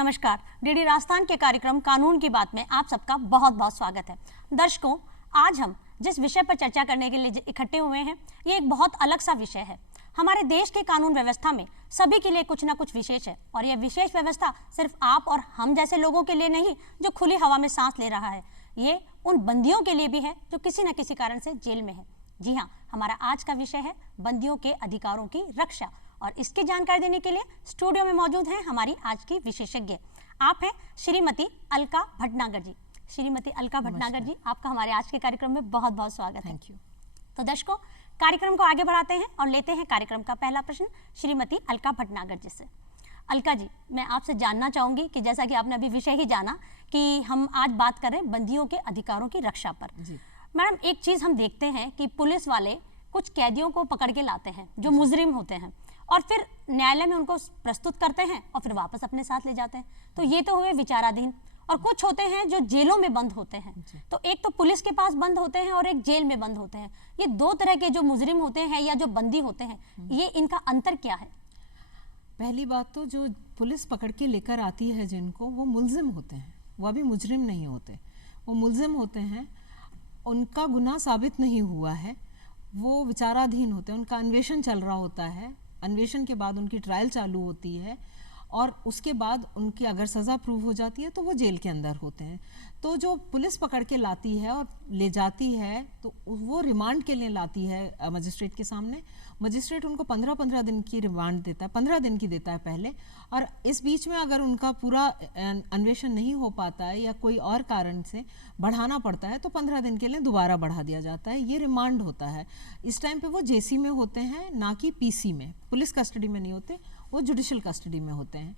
नमस्कार। डीडी राजस्थान के कार्यक्रम कानून की बात में आप सबका बहुत बहुत स्वागत है। दर्शकों, आज हम जिस विषय पर चर्चा करने के लिए इकट्ठे हुए हैं, ये एक बहुत अलग सा विषय है। हमारे देश की कानून व्यवस्था में सभी के लिए कुछ ना कुछ विशेष है, और यह विशेष व्यवस्था सिर्फ आप और हम जैसे लोगों के लिए नहीं जो खुली हवा में सांस ले रहा है, ये उन बंदियों के लिए भी है जो किसी न किसी कारण से जेल में है। जी हाँ, हमारा आज का विषय है बंदियों के अधिकारों की रक्षा, और इसकी जानकारी देने के लिए स्टूडियो में मौजूद हैं हमारी आज की विशेषज्ञ। आप हैं श्रीमती अलका भटनागर जी। श्रीमती अलका भटनागर जी, आपका हमारे आज के कार्यक्रम में बहुत बहुत स्वागत है। Thank you. तो दर्शकों, कार्यक्रम को आगे बढ़ाते हैं और लेते हैं कार्यक्रम का पहला प्रश्न श्रीमती अलका भटनागर जी से। अलका जी, मैं आपसे जानना चाहूंगी कि जैसा कि आपने अभी विषय ही जाना कि हम आज बात कर रहे हैं बंदियों के अधिकारों की रक्षा पर। मैडम, एक चीज हम देखते हैं कि पुलिस वाले कुछ कैदियों को पकड़ के लाते हैं जो मुजरिम होते हैं, और फिर न्यायालय में उनको प्रस्तुत करते हैं और फिर वापस अपने साथ ले जाते हैं। तो ये तो हुए विचाराधीन, और कुछ होते हैं जो जेलों में बंद होते हैं। तो एक तो पुलिस के पास बंद होते हैं और एक जेल में बंद होते हैं। ये दो तरह के जो मुजरिम होते हैं या जो बंदी होते हैं, ये इनका अंतर क्या है? पहली बात तो जो पुलिस पकड़ के लेकर आती है जिनको, वो मुल्जिम होते हैं, वो अभी मुजरिम नहीं होते, वो मुल्जिम होते हैं। उनका गुनाह साबित नहीं हुआ है, वो विचाराधीन होते हैं, उनका अन्वेषण चल रहा होता है। अन्वेषण के बाद उनकी ट्रायल चालू होती है, और उसके बाद उनकी अगर सज़ा प्रूव हो जाती है तो वो जेल के अंदर होते हैं। तो जो पुलिस पकड़ के लाती है और ले जाती है, तो वो रिमांड के लिए लाती है मजिस्ट्रेट के सामने। मजिस्ट्रेट उनको 15-15 दिन की रिमांड देता है, 15 दिन की देता है पहले, और इस बीच में अगर उनका पूरा अन्वेषण नहीं हो पाता है या कोई और कारण से बढ़ाना पड़ता है तो 15 दिन के लिए दोबारा बढ़ा दिया जाता है। ये रिमांड होता है। इस टाइम पे वो जेसी में होते हैं, ना कि पीसी में। पुलिस कस्टडी में नहीं होते, वो जुडिशल कस्टडी में होते हैं।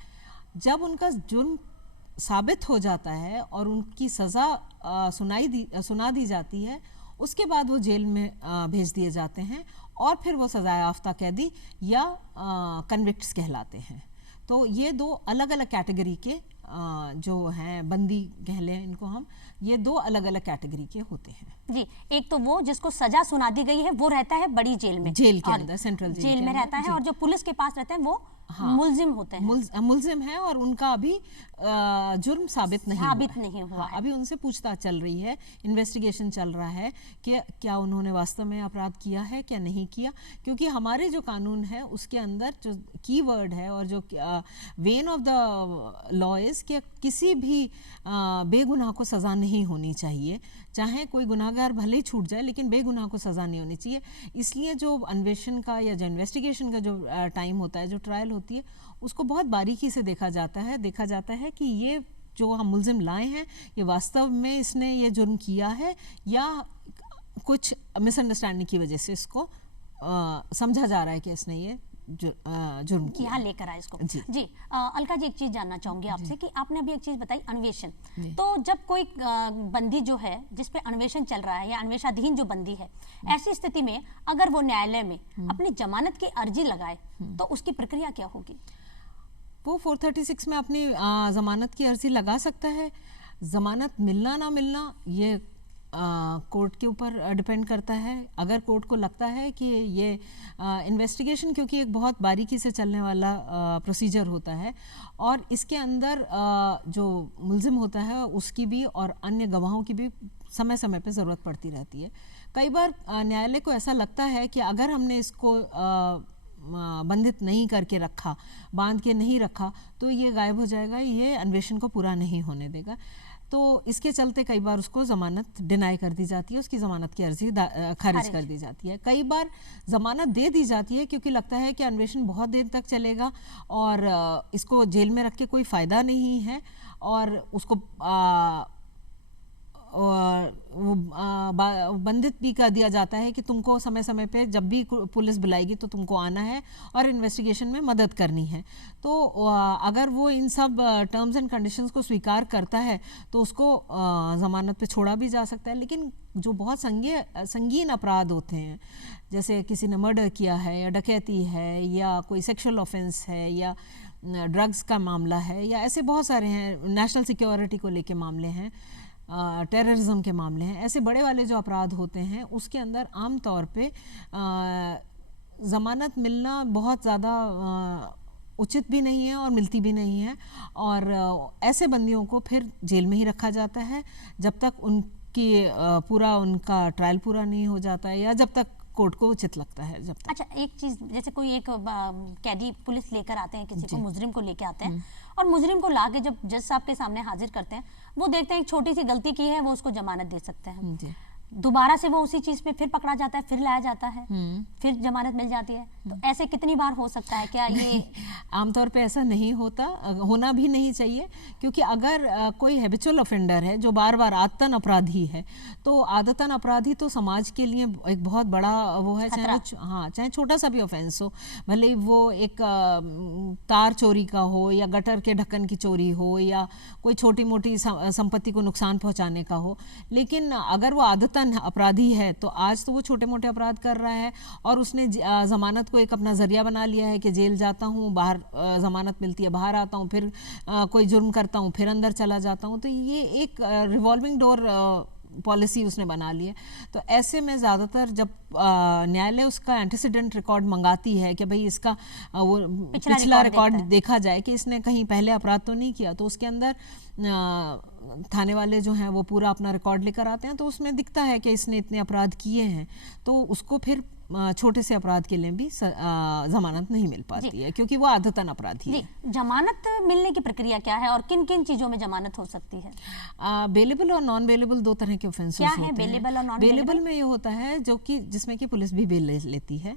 जब उनका जुर्म साबित हो जाता है और उनकी सज़ा सुना दी जाती है, उसके बाद वो जेल में भेज दिए जाते हैं, और फिर वो सज़ा याफ्ता कैदी या कन्विक्ट्स कहलाते हैं। तो ये दो अलग अलग कैटेगरी के जो हैं, बंदी कह लें इनको हम, ये दो अलग अलग कैटेगरी के होते हैं। जी, एक तो वो जिसको सजा सुना दी गई है वो रहता है बड़ी जेल में, जेल के अंदर, सेंट्रल जेल में रहता है, और जो पुलिस के पास रहते हैं वो मुल्जिम होते हैं। मुल्जिम है, और उनका अभी जुर्म साबित नहीं हुआ है। अभी उनसे पूछताछ चल रही है, इन्वेस्टिगेशन चल रहा है कि क्या उन्होंने वास्तव में अपराध किया है क्या नहीं किया। क्योंकि हमारे जो कानून है उसके अंदर जो कीवर्ड है और जो when of the law is कि किसी भी बेगुनाह को सज़ा नहीं होनी चाहिए। चाहे कोई गुनाहगार भले ही छूट जाए, लेकिन बेगुनाह को सज़ा नहीं होनी चाहिए। इसलिए जो अन्वेषण का या जो इन्वेस्टिगेशन का जो टाइम होता है, जो ट्रायल होती है, उसको बहुत बारीकी से देखा जाता है कि ये जो हम मुल्जिम लाए हैं, ये वास्तव में इसने ये जुर्म किया है या कुछ मिसअंडरस्टैंडिंग की वजह से इसको समझा जा रहा है कि इसने ये जुर्म किया, यहाँ लेकर आए इसको। जी अलका जी, एक चीज जानना चाहूंगी आपसे कि आपने अभी एक चीज बताई, अन्वेषण। तो जब कोई बंदी जो है जिस पे अन्वेषण चल रहा है या अन्वेषणाधीन जो बंदी है, ऐसी स्थिति में अगर वो न्यायालय में अपनी जमानत की अर्जी लगाए तो उसकी प्रक्रिया क्या होगी? वो 436 में अपनी जमानत की अर्जी लगा सकता है। जमानत मिलना ना मिलना ये कोर्ट के ऊपर डिपेंड करता है। अगर कोर्ट को लगता है कि ये इन्वेस्टिगेशन, क्योंकि एक बहुत बारीकी से चलने वाला प्रोसीजर होता है, और इसके अंदर जो मुल्जिम होता है उसकी भी और अन्य गवाहों की भी समय समय पे ज़रूरत पड़ती रहती है। कई बार न्यायालय को ऐसा लगता है कि अगर हमने इसको बंधित नहीं करके रखा, बांध के नहीं रखा, तो ये गायब हो जाएगा, ये अन्वेषण को पूरा नहीं होने देगा। तो इसके चलते कई बार उसको ज़मानत डिनाई कर दी जाती है, उसकी ज़मानत की अर्जी खारिज कर दी जाती है। कई बार ज़मानत दे दी जाती है क्योंकि लगता है कि अन्वेषण बहुत देर तक चलेगा और इसको जेल में रख के कोई फ़ायदा नहीं है, और उसको बंधित भी कर दिया जाता है कि तुमको समय समय पे जब भी पुलिस बुलाएगी तो तुमको आना है और इन्वेस्टिगेशन में मदद करनी है। तो अगर वो इन सब टर्म्स एंड कंडीशंस को स्वीकार करता है तो उसको ज़मानत पे छोड़ा भी जा सकता है। लेकिन जो बहुत संगीन अपराध होते हैं, जैसे किसी ने मर्डर किया है या डकैती है या कोई सेक्सुअल ऑफेंस है या ड्रग्स का मामला है, या ऐसे बहुत सारे हैं, नेशनल सिक्योरिटी को लेके मामले हैं, टेररिज्म के मामले हैं, ऐसे बड़े वाले जो अपराध होते हैं उसके अंदर आम तौर पे ज़मानत मिलना बहुत ज़्यादा उचित भी नहीं है और मिलती भी नहीं है। और ऐसे बंदियों को फिर जेल में ही रखा जाता है जब तक उनकी पूरा उनका ट्रायल पूरा नहीं हो जाता है, या जब तक कोर्ट को उचित लगता है जब तक। अच्छा, एक चीज, जैसे कोई एक कैदी पुलिस लेकर आते हैं, किसी को मुजरिम को लेके आते हैं, और मुजरिम को लाके जब जज साहब के सामने हाजिर करते हैं, वो देखते हैं एक छोटी सी गलती की है, वो उसको जमानत दे सकते हैं। जी। दोबारा से वो उसी चीज पे फिर पकड़ा जाता है, फिर लाया जाता है, फिर जमानत मिल जाती है। तो ऐसे कितनी बार हो सकता है? क्या ये आमतौर पे ऐसा नहीं होता, होना भी नहीं चाहिए, क्योंकि अगर कोई हैबिचुअल ऑफेंडर है जो बार बार आदतन अपराधी है, तो आदतन अपराधी तो समाज के लिए एक बहुत बड़ा वो है, चाहे वो चाहे छोटा सा भी ऑफेंस हो, भले ही वो एक तार चोरी का हो, या गटर के ढक्कन की चोरी हो, या कोई छोटी मोटी संपत्ति को नुकसान पहुंचाने का हो। लेकिन अगर वो आदतन अपराधी है, तो आज तो वो छोटे मोटे अपराध कर रहा है और उसने जमानत को एक अपना जरिया बना लिया है कि जेल जाता हूँ, बाहर जमानत मिलती है, बाहर आता हूँ, फिर कोई जुर्म करता हूँ, फिर अंदर चला जाता हूँ। तो ये एक रिवॉल्विंग डोर पॉलिसी उसने बना ली है। तो ऐसे में ज़्यादातर जब न्यायालय उसका एंटीसीडेंट रिकॉर्ड मंगाती है कि भाई इसका वो पिछला रिकॉर्ड देखा जाए कि इसने कहीं पहले अपराध तो नहीं किया, तो उसके अंदर थाने वाले जो हैं वो पूरा अपना रिकॉर्ड लेकर आते हैं, तो उसमें दिखता है कि इसने इतने अपराध किए हैं, तो उसको फिर छोटे से अपराध के लिए भी जमानत नहीं मिल पाती है, क्योंकि वो आदतन अपराधी है। जमानत मिलने की प्रक्रिया क्या है और किन किन चीजों में जमानत हो सकती है? बेलेबल और नॉन बेलेबल दो तरह के ऑफेंसेस होते हैं। बेलेबल और नॉन बेलेबल में ये होता है जो कि जिसमें कि पुलिस भी बेल लेती है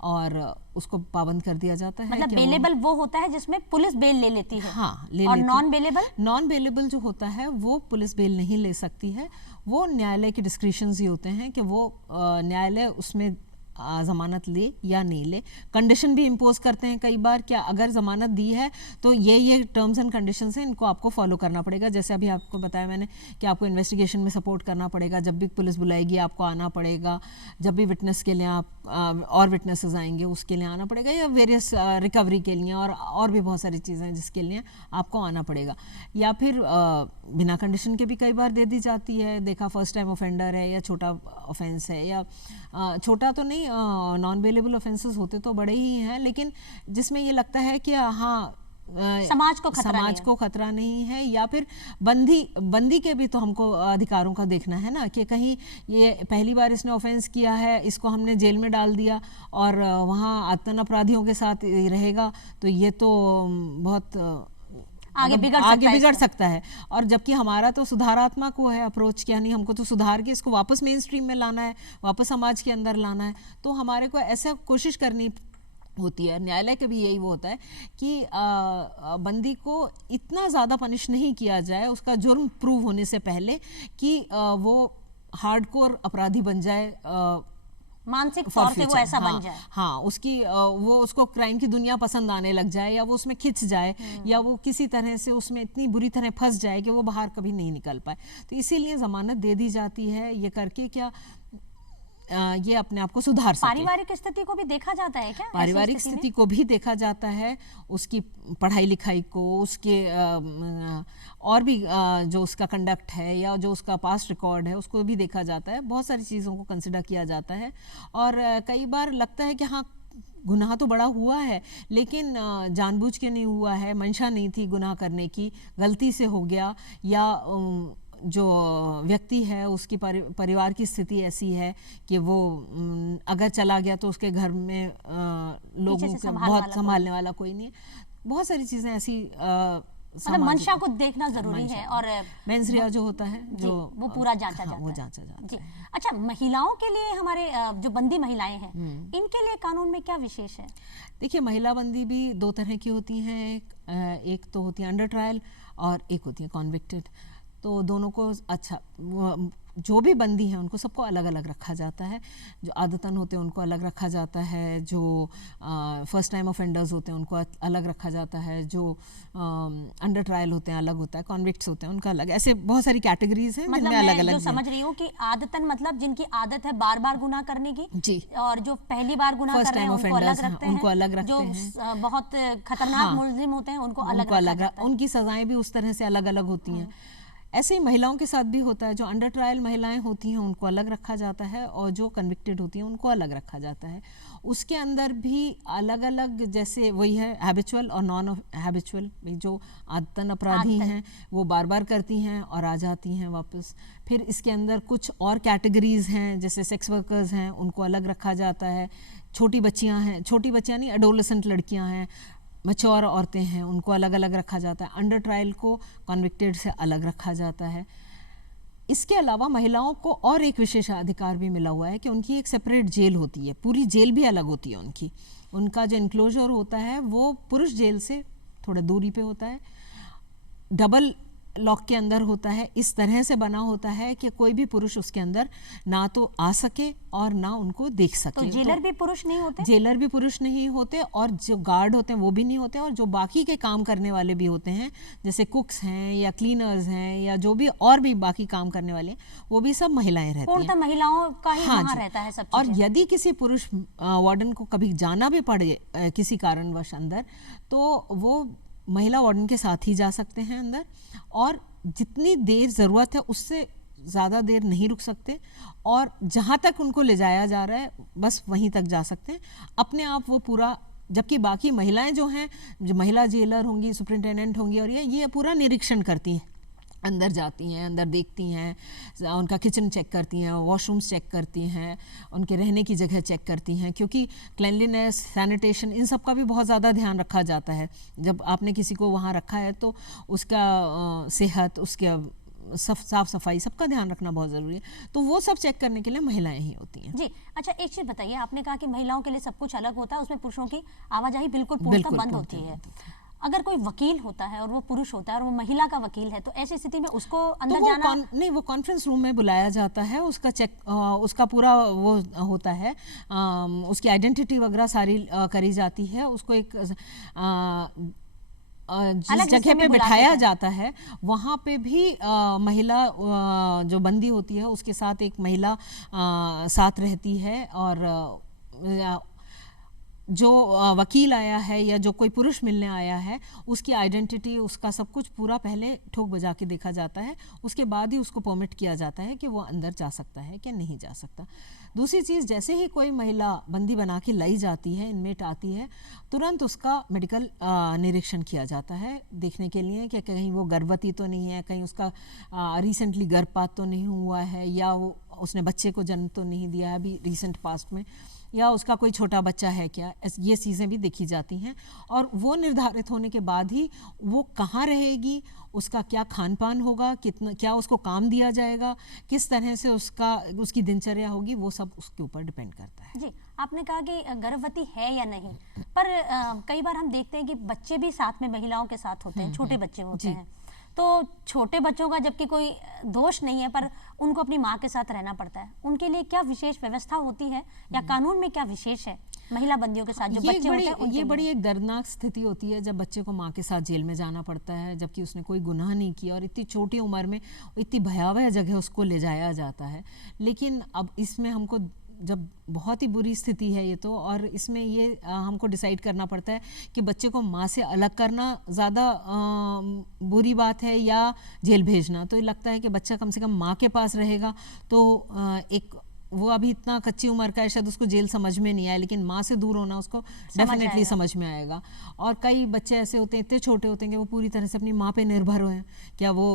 और उसको पाबंद कर दिया जाता है। मतलब बेलेबल वो होता है जिसमें पुलिस बेल ले लेती है। हाँ, और नॉन बेलेबल? नॉन बेलेबल जो होता है वो पुलिस बेल नहीं ले सकती है, वो न्यायालय के डिस्क्रिशंस ही होते हैं कि वो न्यायालय उसमें जमानत ले या नहीं ले। कंडीशन भी इम्पोज करते हैं कई बार, क्या अगर जमानत दी है तो ये टर्म्स एंड कंडीशंस हैं, इनको आपको फॉलो करना पड़ेगा। जैसे अभी आपको बताया मैंने कि आपको इन्वेस्टिगेशन में सपोर्ट करना पड़ेगा, जब भी पुलिस बुलाएगी आपको आना पड़ेगा, जब भी विटनेस के लिए आप और विटनेसेस आएंगे उसके लिए आना पड़ेगा, या वेरियस रिकवरी के लिए और भी बहुत सारी चीज़ें हैं जिसके लिए आपको आना पड़ेगा। या फिर बिना कंडीशन के भी कई बार दे दी जाती है। देखा फर्स्ट टाइम ऑफेंडर है या छोटा ऑफेंस है, या छोटा तो नहीं, नॉन बेलेबल ऑफेंसेस होते तो बड़े ही हैं, लेकिन जिसमें ये लगता है कि हाँ समाज को खतरा नहीं है, या फिर बंदी के भी तो हमको अधिकारों का देखना है ना, कि कहीं ये पहली बार इसने ऑफेंस किया है, इसको हमने जेल में डाल दिया और वहाँ आतंक अपराधियों के साथ रहेगा, तो ये तो बहुत आगे बिगड़ सकता है। और जबकि हमारा तो सुधारात्मक वो है अप्रोच, यानी हमको तो सुधार के इसको वापस मेन स्ट्रीम में लाना है, वापस समाज के अंदर लाना है, तो हमारे को ऐसा कोशिश करनी होती है। न्यायालय का भी यही वो होता है कि बंदी को इतना ज़्यादा पनिश नहीं किया जाए उसका जुर्म प्रूव होने से पहले, कि वो हार्डकोर अपराधी बन जाए, मानसिक तौर से वो ऐसा बन जाए। हाँ, उसको क्राइम की दुनिया पसंद आने लग जाए, या वो उसमें खिंच जाए, या वो किसी तरह से उसमें इतनी बुरी तरह फंस जाए कि वो बाहर कभी नहीं निकल पाए। तो इसीलिए जमानत दे दी जाती है, ये करके क्या ये अपने आप को सुधार सके। पारिवारिक स्थिति को भी देखा जाता है क्या? पारिवारिक स्थिति को भी देखा जाता है, उसकी पढ़ाई लिखाई को, उसके और भी जो उसका कंडक्ट है या जो उसका पास्ट रिकॉर्ड है उसको भी देखा जाता है। बहुत सारी चीज़ों को कंसिडर किया जाता है। और कई बार लगता है कि हाँ, गुनाह तो बड़ा हुआ है, लेकिन जानबूझ के नहीं हुआ है, मंशा नहीं थी गुनाह करने की, गलती से हो गया, या जो व्यक्ति है उसकी परिवार की स्थिति ऐसी है कि वो अगर चला गया तो उसके घर में लोगों को बहुत संभालने वाला कोई नहीं है। बहुत सारी चीज़ें ऐसी मतलब मंशा को देखना जरूरी है। और मेंस रिया जो होता है जो वो पूरा जांचा जाता है। वो जांचा जाता है। अच्छा, महिलाओं के लिए हमारे जो बंदी महिलाएं हैं, इनके लिए कानून में क्या विशेष है? देखिए, महिला बंदी भी दो तरह की होती हैं। एक तो होती है अंडर ट्रायल और एक होती है कॉन्विक्टेड। तो दोनों को जो भी बंदी हैं उनको सबको अलग अलग रखा जाता है। जो आदतन होते हैं उनको अलग रखा जाता है, जो फर्स्ट टाइम ऑफेंडर्स होते हैं उनको अलग रखा जाता है, जो अंडर ट्रायल होते हैं अलग होता है, कॉन्विक्ट्स होते हैं उनका अलग। ऐसे बहुत सारी कैटेगरीज हैं जिनमें अलग अलग। जो समझ रही हूँ कि आदतन मतलब जिनकी आदत है बार बार गुनाह करने की जी, और जो पहली बार गुनाह कर रहे हैं उनको अलग रखते हैं, जो बहुत खतरनाक मुलजिम होते हैं उनको अलग, उनकी सजाएं भी उस तरह से अलग अलग होती हैं। ऐसे ही महिलाओं के साथ भी होता है। जो अंडर ट्रायल महिलाएं होती हैं उनको अलग रखा जाता है और जो कन्विक्टेड होती हैं उनको अलग रखा जाता है। उसके अंदर भी अलग अलग, जैसे वही है हैबिचुअल और नॉन हैबिचुअल, जो आदतन अपराधी हैं वो बार बार करती हैं और आ जाती हैं वापस। फिर इसके अंदर कुछ और कैटेगरीज हैं, जैसे सेक्स वर्कर्स हैं, उनको अलग रखा जाता है। छोटी बच्चियां हैं, छोटी बच्चियां नहीं, एडोलेसेंट लड़कियां हैं, मैच्योर औरतें हैं, उनको अलग अलग रखा जाता है। अंडर ट्रायल को कन्विक्टेड से अलग रखा जाता है। इसके अलावा महिलाओं को और एक विशेषाधिकार भी मिला हुआ है कि उनकी एक सेपरेट जेल होती है, पूरी जेल भी अलग होती है उनकी। उनका जो इनक्लोजर होता है वो पुरुष जेल से थोड़ा दूरी पे होता है, डबल लॉक के अंदर होता है। इस तरह से बना होता है कि कोई भी पुरुष उसके अंदर ना तो आ सके और ना उनको देख सके। तो जेलर भी पुरुष नहीं होते? जेलर भी पुरुष नहीं होते, और जो गार्ड होते हैं वो भी नहीं होते, और जो बाकी के काम करने वाले भी होते हैं, जैसे कुक्स हैं या क्लीनर्स हैं या जो भी और भी बाकी काम करने वाले, वो भी सब महिलाएं रहती हैं। पूर्णतः महिलाओं का ही वहाँ रहता है सब और चीजें। यदि किसी पुरुष वार्डन को कभी जाना भी पड़े किसी कारणवश अंदर, तो वो महिला वार्डन के साथ ही जा सकते हैं अंदर, और जितनी देर ज़रूरत है उससे ज़्यादा देर नहीं रुक सकते, और जहाँ तक उनको ले जाया जा रहा है बस वहीं तक जा सकते हैं अपने आप वो पूरा। जबकि बाकी महिलाएं जो हैं, जो महिला जेलर होंगी, सुपरिटेंडेंट होंगी, और ये पूरा निरीक्षण करती हैं, अंदर जाती हैं, अंदर देखती हैं, उनका किचन चेक करती हैं, वॉशरूम्स चेक करती हैं, उनके रहने की जगह चेक करती हैं, क्योंकि क्लेanलीनेस, सैनिटेशन, इन सब का भी बहुत ज़्यादा ध्यान रखा जाता है। जब आपने किसी को वहाँ रखा है तो उसका सेहत, उसके साफ सफाई, सबका ध्यान रखना बहुत ज़रूरी है। तो वो सब चेक करने के लिए महिलाएं ही होती हैं। जी अच्छा, एक चीज़ बताइए, आपने कहा कि महिलाओं के लिए सब कुछ अलग होता है, उसमें पुरुषों की आवाजाही बिल्कुल पूर्णतः बंद होती है। अगर कोई वकील होता है और वो पुरुष होता है और वो महिला का वकील है, तो ऐसी स्थिति में उसको अंदर तो जाना नहीं, वो कॉन्फ्रेंस रूम में बुलाया जाता है, उसका चेक, उसका पूरा वो होता है, उसकी आइडेंटिटी वगैरह सारी करी जाती है, उसको एक जिस जगह पे बिठाया जाता है वहाँ पे भी महिला जो बंदी होती है उसके साथ एक महिला साथ रहती है, और जो वकील आया है या जो कोई पुरुष मिलने आया है उसकी आइडेंटिटी, उसका सब कुछ पूरा पहले ठोक बजा के देखा जाता है, उसके बाद ही उसको परमिट किया जाता है कि वो अंदर जा सकता है कि नहीं जा सकता। दूसरी चीज़, जैसे ही कोई महिला बंदी बना के लाई जाती है, इनमेट आती है, तुरंत उसका मेडिकल निरीक्षण किया जाता है, देखने के लिए कि कहीं वो गर्भवती तो नहीं है, कहीं उसका रिसेंटली गर्भपात तो नहीं हुआ है, या वो उसने बच्चे को जन्म तो नहीं दिया है अभी रिसेंट पास्ट में, या उसका कोई छोटा बच्चा है क्या, ये चीज़ें भी देखी जाती हैं। और वो निर्धारित होने के बाद ही वो कहाँ रहेगी, उसका क्या खान पान होगा, कितना क्या उसको काम दिया जाएगा, किस तरह से उसकी दिनचर्या होगी, वो सब उसके ऊपर डिपेंड करता है। जी, आपने कहा कि गर्भवती है या नहीं, पर कई बार हम देखते हैं कि बच्चे भी साथ में महिलाओं के साथ होते हैं, छोटे बच्चे होते हैं, तो छोटे बच्चों का जबकि कोई दोष नहीं है पर उनको अपनी माँ के साथ रहना पड़ता है, उनके लिए क्या विशेष व्यवस्था होती है या कानून में क्या विशेष है महिला बंदियों के साथ जो बच्चे होते हैं उनके ये बड़ी एक दर्दनाक स्थिति होती है जब बच्चे को माँ के साथ जेल में जाना पड़ता है, जबकि उसने कोई गुनाह नहीं किया और इतनी छोटी उम्र में इतनी भयावह जगह उसको ले जाया जाता है। लेकिन अब इसमें हमको, जब बहुत ही बुरी स्थिति है ये तो, और इसमें ये हमको डिसाइड करना पड़ता है कि बच्चे को माँ से अलग करना ज़्यादा बुरी बात है या जेल भेजना। तो ये लगता है कि बच्चा कम से कम माँ के पास रहेगा तो एक, वो अभी इतना कच्ची उम्र का है, शायद उसको जेल समझ में नहीं आया, लेकिन माँ से दूर होना उसको डेफिनेटली समझ में आएगा। और कई बच्चे ऐसे होते हैं, इतने छोटे होते हैं कि वो पूरी तरह से अपनी माँ पे निर्भर हो हैं, क्या वो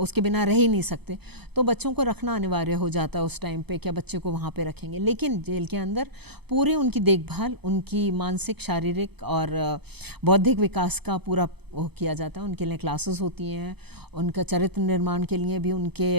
उसके बिना रह ही नहीं सकते, तो बच्चों को रखना अनिवार्य हो जाता है उस टाइम पे, क्या बच्चे को वहाँ पे रखेंगे। लेकिन जेल के अंदर पूरी उनकी देखभाल, उनकी मानसिक, शारीरिक और बौद्धिक विकास का पूरा वो किया जाता है। उनके लिए क्लासेस होती हैं, उनका चरित्र निर्माण के लिए भी उनके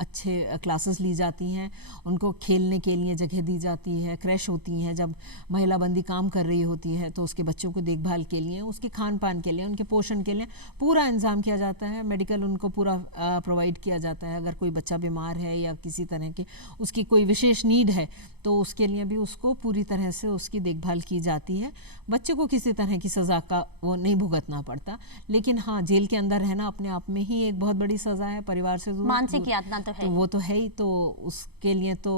अच्छे क्लासेस ली जाती हैं, उनको खेलने के लिए जगह दी जाती है, क्रैश होती हैं। जब महिला बंदी काम कर रही होती है तो उसके बच्चों को देखभाल के लिए, उसके खान पान के लिए, उनके पोषण के लिए पूरा इंतजाम किया जाता है। मेडिकल उनको पूरा प्रोवाइड किया जाता है। अगर कोई बच्चा बीमार है या किसी तरह की उसकी कोई विशेष नीड है तो उसके लिए भी उसको पूरी तरह से उसकी देखभाल की जाती है। बच्चे को किसी तरह की सज़ा का वो नहीं भुगतना पड़ता, लेकिन हाँ, जेल के अंदर रहना अपने आप में ही एक बहुत बड़ी सज़ा है, परिवार से दूर, मानसिक यातना तो वो तो है ही, तो उसके लिए तो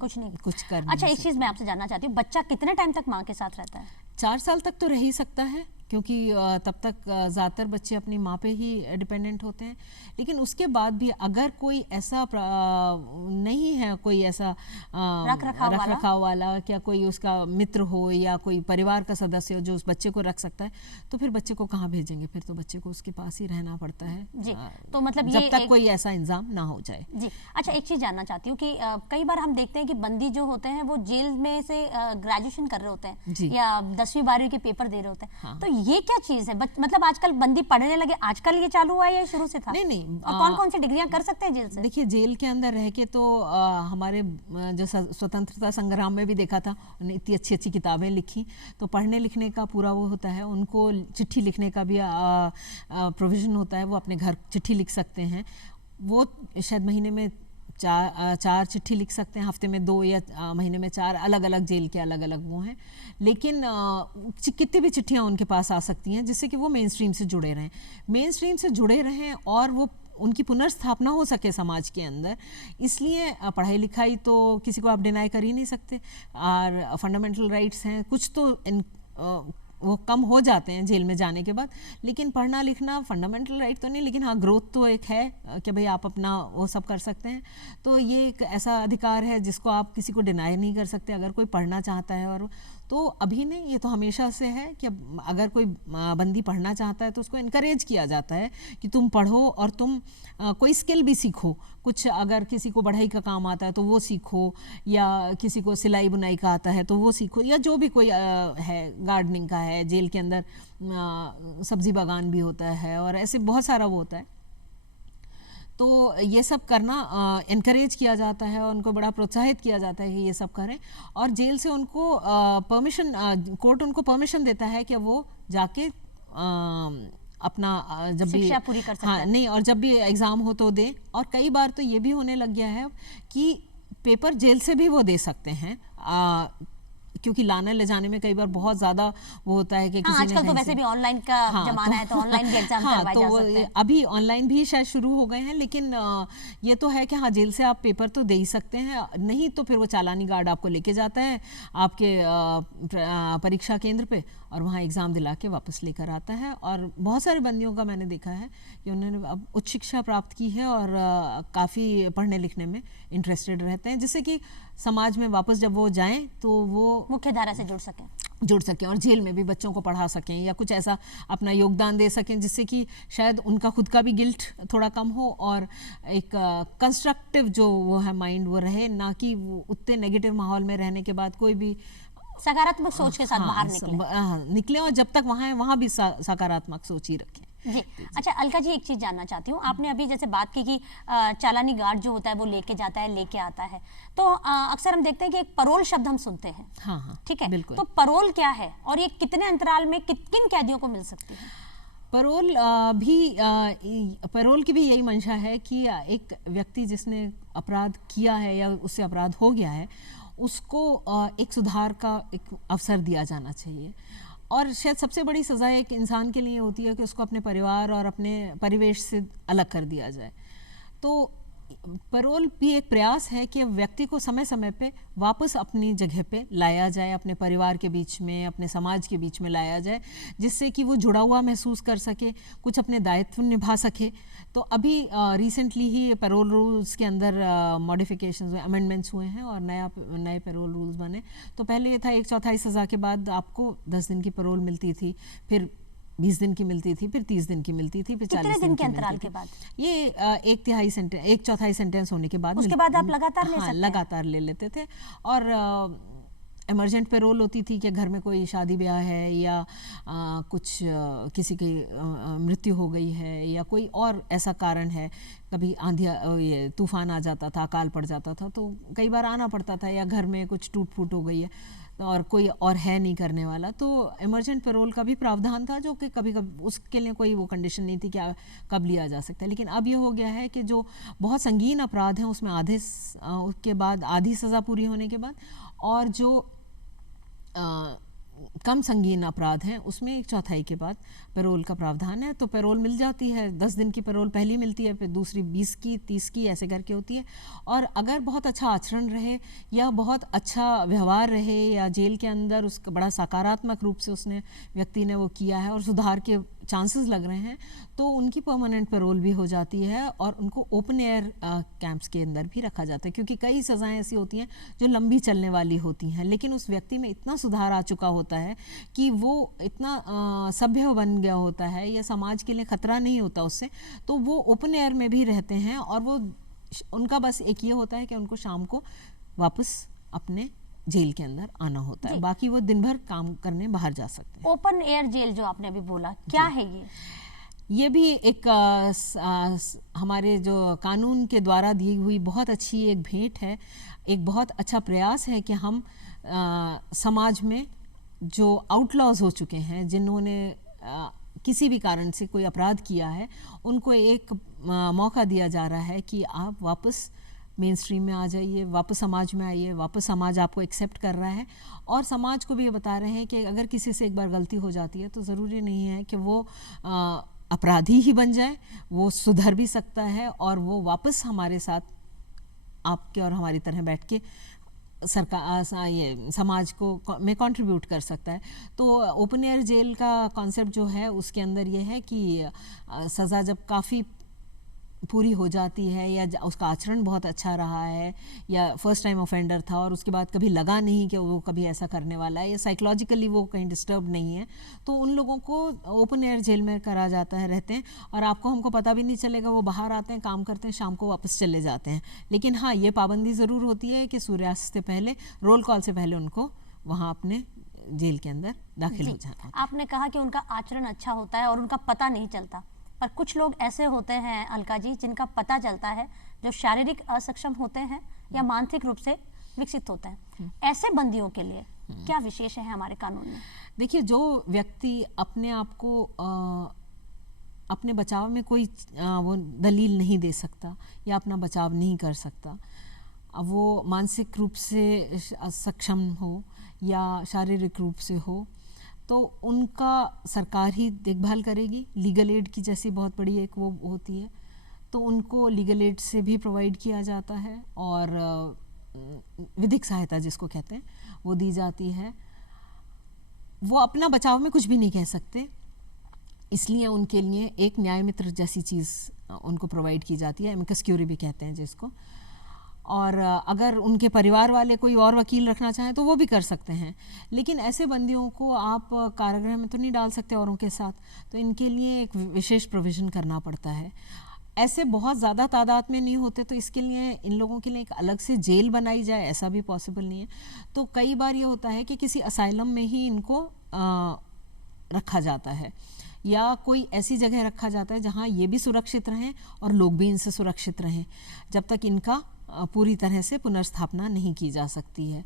कुछ नहीं, कुछ कर। अच्छा, एक चीज मैं आपसे जानना चाहती हूँ, बच्चा कितने टाइम तक माँ के साथ रहता है? 4 साल तक तो रह ही सकता है, क्योंकि तब तक ज़्यादातर बच्चे अपनी माँ पे ही डिपेंडेंट होते हैं। लेकिन उसके बाद भी अगर कोई ऐसा नहीं है, कोई ऐसा रख रखाव वाला, क्या कोई उसका मित्र हो या कोई परिवार का सदस्य हो जो उस बच्चे को रख सकता है, तो फिर बच्चे को कहाँ भेजेंगे? फिर तो बच्चे को उसके पास ही रहना पड़ता है जी। तो मतलब जब तक कोई ऐसा इंतजाम ना हो जाए। जी। अच्छा, एक चीज़ जानना चाहती हूँ कि कई बार हम देखते हैं कि बंदी जो होते हैं वो जेल में से ग्रेजुएशन कर रहे होते हैं या 10वीं 12वीं के पेपर दे रहे होते हैं। हाँ। तो ये क्या चीज़ है? मतलब आजकल बंदी पढ़ने लगे, आजकल ये चालू हुआ है या शुरू से था? नहीं, और कौन कौन सी डिग्रियां कर सकते हैं जेल से? देखिए, जेल के अंदर रह के तो हमारे जो स्वतंत्रता संग्राम में भी देखा था, उन्होंने इतनी अच्छी अच्छी किताबें लिखी, तो पढ़ने लिखने का पूरा वो होता है। उनको चिट्ठी लिखने का भी प्रोविज़न होता है, वो अपने घर चिट्ठी लिख सकते हैं। वो शायद महीने में चार चिट्ठी लिख सकते हैं, हफ्ते में 2 या महीने में 4, अलग अलग जेल के अलग अलग वो हैं। लेकिन कितनी भी चिट्ठियाँ उनके पास आ सकती हैं जिससे कि वो मेन स्ट्रीम से जुड़े रहें, और वो उनकी पुनर्स्थापना हो सके समाज के अंदर। इसलिए पढ़ाई लिखाई तो किसी को आप डिनाई कर ही नहीं सकते, और फंडामेंटल राइट्स हैं, कुछ तो वो कम हो जाते हैं जेल में जाने के बाद। लेकिन पढ़ना लिखना फंडामेंटल राइट तो नहीं, लेकिन हाँ, ग्रोथ तो एक है कि भाई आप अपना वो सब कर सकते हैं। तो ये एक ऐसा अधिकार है जिसको आप किसी को डिनाई नहीं कर सकते अगर कोई पढ़ना चाहता है। और तो अभी नहीं, ये तो हमेशा से है कि अगर कोई बंदी पढ़ना चाहता है तो उसको इनकरेज किया जाता है कि तुम पढ़ो और तुम कोई स्किल भी सीखो। कुछ अगर किसी को बढ़ई का काम आता है तो वो सीखो, या किसी को सिलाई बुनाई का आता है तो वो सीखो, या जो भी कोई है, गार्डनिंग का है, जेल के अंदर सब्जी बागान भी होता है और ऐसे बहुत सारा वो होता है। तो ये सब करना इनकरेज किया जाता है और उनको बड़ा प्रोत्साहित किया जाता है कि ये सब करें। और जेल से उनको परमिशन, कोर्ट उनको परमिशन देता है कि वो जाके अपना जब भी शिक्षा पूरी कर सकता है। नहीं, और जब भी एग्ज़ाम हो तो दें। और कई बार तो ये भी होने लग गया है कि पेपर जेल से भी वो दे सकते हैं, क्योंकि लाने ले जाने में कई बार बहुत ज़्यादा वो होता है कि किसी ने आजकल तो वैसे भी ऑनलाइन का जमाना है, तो ऑनलाइन भी एग्जाम करवाए जा सकते हैं। अभी ऑनलाइन भी शायद शुरू हो गए हैं, लेकिन ये तो है कि हाँ, जेल से आप पेपर तो दे ही सकते हैं। नहीं तो फिर वो चालानी गार्ड आपको लेके जाता है आपके परीक्षा केंद्र पे और वहाँ एग्ज़ाम दिला के वापस लेकर आता है। और बहुत सारे बंदियों का मैंने देखा है कि उन्होंने अब उच्च शिक्षा प्राप्त की है और काफ़ी पढ़ने लिखने में इंटरेस्टेड रहते हैं, जिससे कि समाज में वापस जब वो जाएं तो वो मुख्य धारा से जुड़ सकें और जेल में भी बच्चों को पढ़ा सकें या कुछ ऐसा अपना योगदान दे सकें, जिससे कि शायद उनका खुद का भी गिल्ट थोड़ा कम हो और एक कंस्ट्रक्टिव जो वो है माइंड वो रहे, ना कि वो उतने नेगेटिव माहौल में रहने के बाद कोई भी सकारात्मक सोच के साथ बाहर निकले। और जब तक वहाँ है वहाँ भी सकारात्मक सोच ही रखें। जी। अच्छा, अलका जी, एक चीज जानना चाहती हूँ। आपने अभी जैसे बात की कि चालानी गार्ड जो होता है वो लेके जाता है, लेके आता है, तो अक्सर हम देखते हैं कि एक पैरोल शब्द हम सुनते हैं। हाँ, ठीक है, बिल्कुल। तो पैरोल क्या है और ये कितने अंतराल में किन कैदियों को मिल सकती है? पैरोल की भी यही मंशा है कि एक व्यक्ति जिसने अपराध किया है या उससे अपराध हो गया है, उसको एक सुधार का एक अवसर दिया जाना चाहिए। और शायद सबसे बड़ी सज़ा एक इंसान के लिए होती है कि उसको अपने परिवार और अपने परिवेश से अलग कर दिया जाए। तो पैरोल भी एक प्रयास है कि व्यक्ति को समय समय पे वापस अपनी जगह पे लाया जाए, अपने परिवार के बीच में, अपने समाज के बीच में लाया जाए, जिससे कि वो जुड़ा हुआ महसूस कर सके, कुछ अपने दायित्व निभा सके। तो अभी रिसेंटली ही पैरोल रूल्स के अंदर मॉडिफिकेशंस हुए, अमेंडमेंट्स हुए हैं और नए पैरोल रूल्स बने। तो पहले ये था 1/4 सज़ा के बाद आपको 10 दिन की पैरोल मिलती थी, फिर 20 दिन की मिलती थी, फिर 30 दिन की मिलती थी, फिर 40 दिन के अंतराल के बाद। ये 1/4 सेंटेंस होने के बाद उसके बाद आप लगातार ले सकते हैं। लगातार ले लेते थे। और इमरजेंट पेरोल होती थी कि घर में कोई शादी ब्याह है या कुछ किसी की मृत्यु हो गई है या कोई और ऐसा कारण है, कभी आंधी ये तूफान आ जाता था, अकाल पड़ जाता था, तो कई बार आना पड़ता था, या घर में कुछ टूट फूट हो गई है और कोई और है नहीं करने वाला, तो इमरजेंट पेरोल का भी प्रावधान था, जो कि कभी कभी उसके लिए कोई वो कंडीशन नहीं थी कि कब लिया जा सकता है। लेकिन अब ये हो गया है कि जो बहुत संगीन अपराध हैं उसमें उसके बाद आधी सज़ा पूरी होने के बाद, और जो कम संगीन अपराध हैं उसमें 1/4 के बाद पैरोल का प्रावधान है। तो पैरोल मिल जाती है, 10 दिन की पैरोल पहली मिलती है, फिर दूसरी 20 की, 30 की, ऐसे करके होती है। और अगर बहुत अच्छा आचरण रहे या बहुत अच्छा व्यवहार रहे या जेल के अंदर उसका बड़ा सकारात्मक रूप से उसने व्यक्ति ने वो किया है और सुधार के चांसेस लग रहे हैं, तो उनकी परमानेंट पैरोल भी हो जाती है और उनको ओपन एयर कैंप्स के अंदर भी रखा जाता है। क्योंकि कई सज़ाएं ऐसी होती हैं जो लंबी चलने वाली होती हैं, लेकिन उस व्यक्ति में इतना सुधार आ चुका होता है कि वो इतना सभ्य बन गया होता है या समाज के लिए खतरा नहीं होता उससे, तो वो ओपन एयर में भी रहते हैं। और वो उनका बस एक ये होता है कि उनको शाम को वापस अपने जेल के अंदर आना होता है, बाकी वो दिन भर काम करने बाहर जा सकते हैं। ओपन एयर जेल जो आपने अभी बोला, क्या है ये भी एक हमारे जो कानून के द्वारा दी हुई बहुत अच्छी एक भेंट है, एक बहुत अच्छा प्रयास है कि हम समाज में जो आउटलॉज हो चुके हैं, जिन्होंने किसी भी कारण से कोई अपराध किया है, उनको एक मौका दिया जा रहा है कि आप वापस मेन स्ट्रीम में आ जाइए, वापस समाज में आइए, वापस समाज आपको एक्सेप्ट कर रहा है। और समाज को भी ये बता रहे हैं कि अगर किसी से एक बार गलती हो जाती है तो ज़रूरी नहीं है कि वो अपराधी ही बन जाए, वो सुधर भी सकता है और वो वापस हमारे साथ आपके और हमारी तरह बैठ के सरकार ये समाज को में कंट्रीब्यूट कर सकता है। तो ओपन एयर जेल का कॉन्सेप्ट जो है उसके अंदर ये है कि सज़ा जब काफ़ी पूरी हो जाती है या उसका आचरण बहुत अच्छा रहा है या फर्स्ट टाइम ऑफेंडर था और उसके बाद कभी लगा नहीं कि वो कभी ऐसा करने वाला है या साइकोलॉजिकली वो कहीं डिस्टर्ब नहीं है, तो उन लोगों को ओपन एयर जेल में करा जाता है, रहते हैं और आपको हमको पता भी नहीं चलेगा, वो बाहर आते हैं, काम करते हैं, शाम को वापस चले जाते हैं। लेकिन हाँ, ये पाबंदी ज़रूर होती है कि सूर्यास्त से पहले, रोल कॉल से पहले उनको वहाँ अपने जेल के अंदर दाखिल हो जाना। आपने कहा कि उनका आचरण अच्छा होता है और उनका पता नहीं चलता, पर कुछ लोग ऐसे होते हैं अलका जी जिनका पता चलता है, जो शारीरिक असक्षम होते हैं या मानसिक रूप से विकसित होते हैं। ऐसे बंदियों के लिए क्या विशेष है हमारे कानून में? देखिए, जो व्यक्ति अपने आप को अपने बचाव में कोई वो दलील नहीं दे सकता या अपना बचाव नहीं कर सकता, वो मानसिक रूप से सक्षम हो या शारीरिक रूप से हो, तो उनका सरकार ही देखभाल करेगी। लीगल एड की जैसी बहुत बड़ी एक वो होती है, तो उनको लीगल एड से भी प्रोवाइड किया जाता है और विधिक सहायता जिसको कहते हैं वो दी जाती है। वो अपना बचाव में कुछ भी नहीं कह सकते, इसलिए उनके लिए एक न्याय मित्र जैसी चीज़ उनको प्रोवाइड की जाती है, एमिकस क्यूरी भी कहते हैं जिसको। और अगर उनके परिवार वाले कोई और वकील रखना चाहें तो वो भी कर सकते हैं, लेकिन ऐसे बंदियों को आप कारागृह में तो नहीं डाल सकते औरों के साथ, तो इनके लिए एक विशेष प्रोविज़न करना पड़ता है। ऐसे बहुत ज़्यादा तादाद में नहीं होते, तो इसके लिए इन लोगों के लिए एक अलग से जेल बनाई जाए, ऐसा भी पॉसिबल नहीं है। तो कई बार ये होता है कि किसी असाइलम में ही इनको रखा जाता है या कोई ऐसी जगह रखा जाता है जहाँ ये भी सुरक्षित रहें और लोग भी इनसे सुरक्षित रहें, जब तक इनका पूरी तरह से पुनर्स्थापना नहीं की जा सकती है।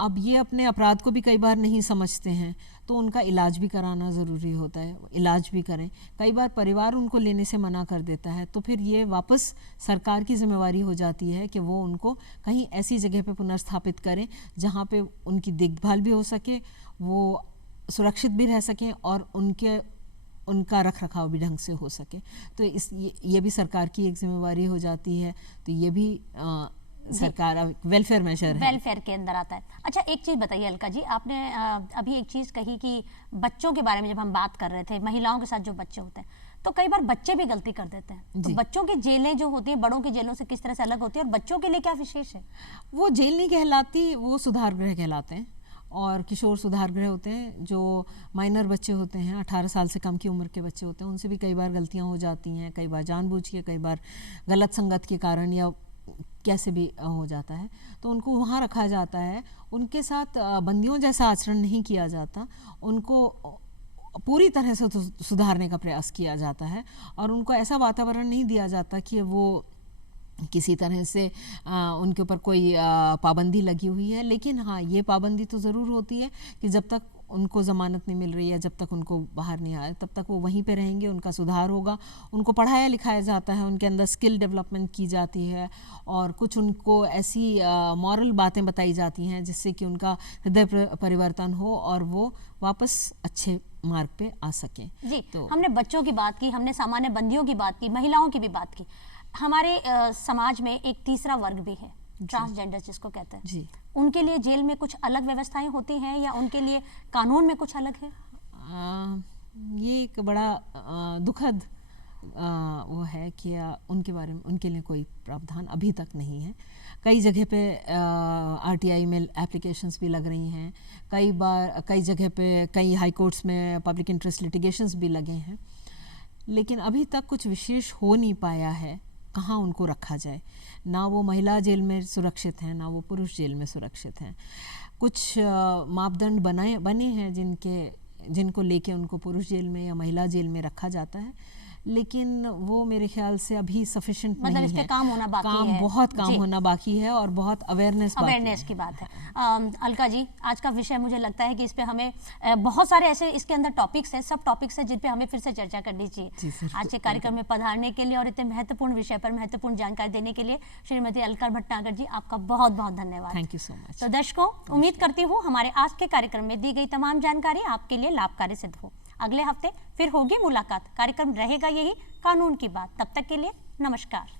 अब ये अपने अपराध को भी कई बार नहीं समझते हैं, तो उनका इलाज भी कराना ज़रूरी होता है, इलाज भी करें। कई बार परिवार उनको लेने से मना कर देता है, तो फिर ये वापस सरकार की जिम्मेवारी हो जाती है कि वो उनको कहीं ऐसी जगह पे पुनर्स्थापित करें जहाँ पे उनकी देखभाल भी हो सके, वो सुरक्षित भी रह सकें और उनका रख रखाव भी ढंग से हो सके। तो ये भी सरकार की एक जिम्मेवारी हो जाती है, तो ये भी सरकार वेलफेयर मेजर है, वेलफेयर के अंदर आता है। अच्छा, एक चीज़ बताइए अलका जी, आपने अभी एक चीज़ कही कि बच्चों के बारे में जब हम बात कर रहे थे, महिलाओं के साथ जो बच्चे होते हैं, तो कई बार बच्चे भी गलती कर देते हैं, तो बच्चों की जेलें जो होती है बड़ों की जेलों से किस तरह से अलग होती है और बच्चों के लिए क्या विशेष है? वो जेल नहीं कहलाती, वो सुधार गृह कहलाते हैं और किशोर सुधार गृह होते हैं। जो माइनर बच्चे होते हैं, 18 साल से कम की उम्र के बच्चे होते हैं, उनसे भी कई बार गलतियां हो जाती हैं, कई बार जानबूझ के, कई बार गलत संगत के कारण या कैसे भी हो जाता है, तो उनको वहाँ रखा जाता है। उनके साथ बंदियों जैसा आचरण नहीं किया जाता, उनको पूरी तरह से सुधारने का प्रयास किया जाता है और उनको ऐसा वातावरण नहीं दिया जाता कि वो किसी तरह से उनके ऊपर कोई पाबंदी लगी हुई है। लेकिन हाँ, ये पाबंदी तो ज़रूर होती है कि जब तक उनको ज़मानत नहीं मिल रही है, जब तक उनको बाहर नहीं आए तब तक वो वहीं पे रहेंगे, उनका सुधार होगा। उनको पढ़ाया लिखाया जाता है, उनके अंदर स्किल डेवलपमेंट की जाती है और कुछ उनको ऐसी मॉरल बातें बताई जाती हैं जिससे कि उनका हृदय परिवर्तन हो और वो वापस अच्छे मार्ग पे आ सकें। जी, तो हमने बच्चों की बात की, हमने सामान्य बंदियों की बात की, महिलाओं की भी बात की। हमारे समाज में एक तीसरा वर्ग भी है, ट्रांसजेंडर जिसको कहते हैं जी। उनके लिए जेल में कुछ अलग व्यवस्थाएं होती हैं या उनके लिए कानून में कुछ अलग है? ये एक बड़ा दुखद वो है कि उनके बारे में उनके लिए कोई प्रावधान अभी तक नहीं है। कई जगह पे आरटीआई में एप्लीकेशंस भी लग रही हैं, कई जगह पे कई हाई कोर्ट्स में पब्लिक इंटरेस्ट लिटिगेशंस भी लगे हैं, लेकिन अभी तक कुछ विशेष हो नहीं पाया है कहाँ उनको रखा जाए। ना वो महिला जेल में सुरक्षित हैं, ना वो पुरुष जेल में सुरक्षित हैं। कुछ मापदंड बने हैं जिनको लेके उनको पुरुष जेल में या महिला जेल में रखा जाता है, लेकिन वो मेरे ख्याल से अभी सफिशिएंट नहीं है। इस पे काम होना बाकी है। बहुत काम होना बाकी है और बहुत अवेयरनेस की बात है। अलका जी, आज का विषय मुझे लगता है कि इस पे हमें बहुत सारे ऐसे इसके अंदर टॉपिक्स हैं, सब टॉपिक्स हैं जिन पे हमें फिर से चर्चा करनी चाहिए। आज के कार्यक्रम में पधारने के लिए और इतने महत्वपूर्ण विषय पर महत्वपूर्ण जानकारी देने के लिए श्रीमती अलका भटनागर जी, आपका बहुत बहुत धन्यवाद। Thank you so much. तो दर्शकों, उम्मीद करती हूँ हमारे आज के कार्यक्रम में दी गई तमाम जानकारी आपके लिए लाभकारी सिद्ध हो। अगले हफ्ते फिर होगी मुलाकात। कार्यक्रम रहेगा यही कानून की बात। तब तक के लिए नमस्कार।